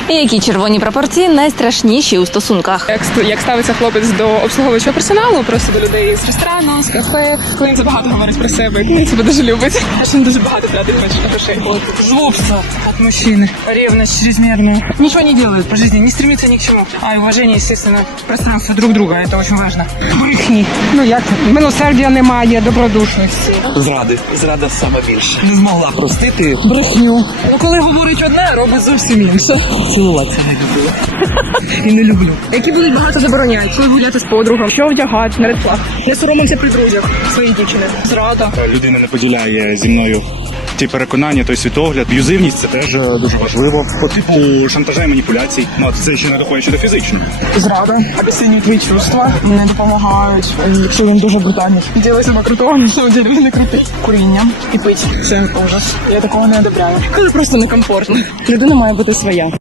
І які червоні прапорці найстрашніші у стосунках? Як ставиться хлопець до обслуговуючого персоналу, просто до людей з ресторану, з кафе, коли він забагато говорить про себе, коли він себе дуже любить. Аж він дуже багато платить грошей. Злобство от мужчины, ревность чрезмерную. Ничего не делает по жизни, не стремится ни к чему. А и уважение, естественно, пространства друг друга, это очень важно. Брехні. Ну як, милосердя немає, добродушності. Зрада саме більше. Не змогла простити. Брехню. Ну коли говорить одне, робить зовсім інше. Цілуватися не любила. І не люблю. Які будуть багато забороняють, коли гуляти з подругом, що вдягати на редфлаг. Не соромимося при друзях своєї дівчини. Зрада. Людина не поділяє зі мною ті переконання, той світогляд. Аб'юзивність – це теж дуже важливо. По типу шантажа і маніпуляцій. Ну, це ще не доходячи до фізичного. Зрада, обесцінюють твої чувства, не допомагають, якщо він дуже брутальний. Діли себе крутого, на самом деле він не крутий. Куріння і пить – це ужас. Я такого не одобряю. Коли просто некомфортно. Людина має бути своя.